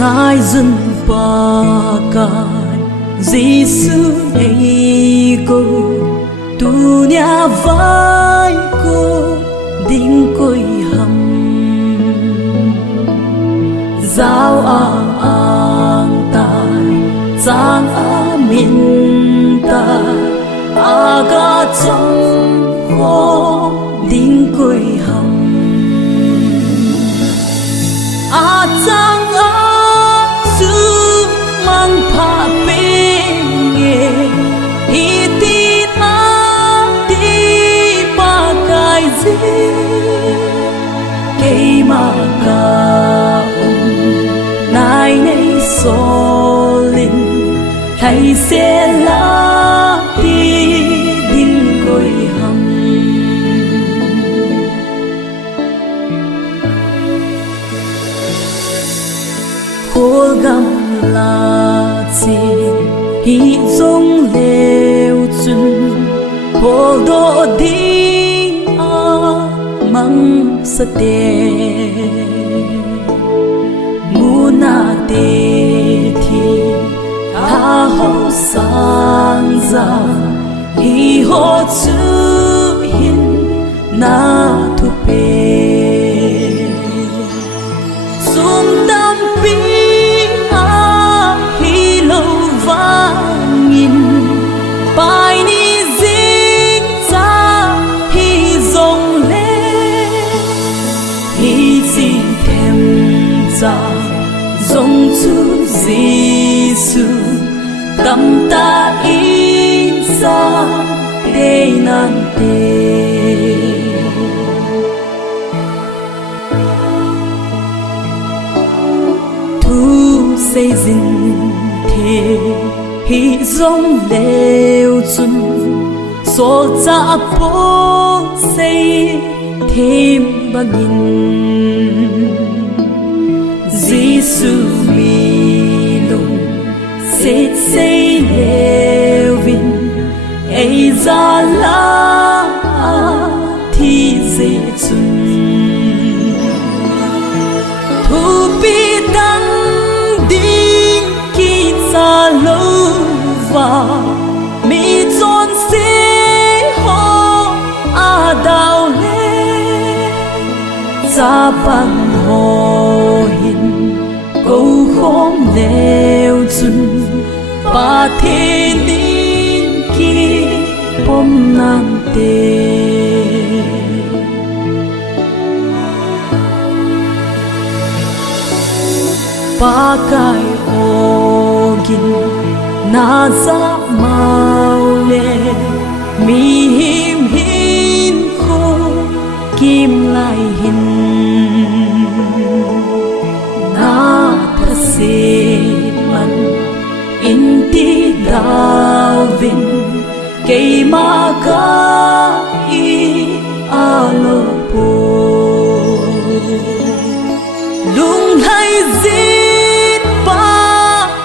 ngài dừng ba cái Giêsu ấy cô tu nhà vai cô đinh côi hầm giao ang tai giang a min ta aga trong ho đinh côi hầm a chang a su mang pha bên nghe hi ti na ti pa kai gì cây mà ca nai nei solin thay sẽ lá đi đinh côi hầm khô gam là gì hi dung lêu chun hồ đô đi a mang sa te na te thi tha ho sang za hi ho chu hin na thu pe sum dam pi a hi lo vangin pai ni zing za hi zong le hi chi them za dòng chú Giêsu tâm ta in sa để nan te thu xây dựng thế hi dòng leo chun so cha po xây thêm bagin Giêsu mi lung set say levin ei za la thi dễ chun thu bi đăng đinh ki sa lâu và mi chọn se ho a đào le za ban ho hin câu khóm leo chun ba thế linh ki pom nan te ba kai ogin na za mau le mi him hin kho kim lai hin na se man in ti dao vin cây ma ca i alo po lung hai zit pa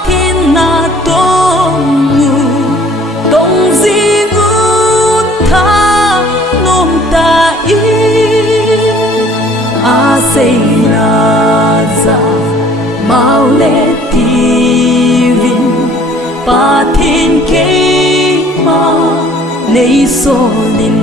thiên na tong ngu tong zi ngu tha nom ta i a sei na za mau lệ tivin pa thiên kế ma nei solin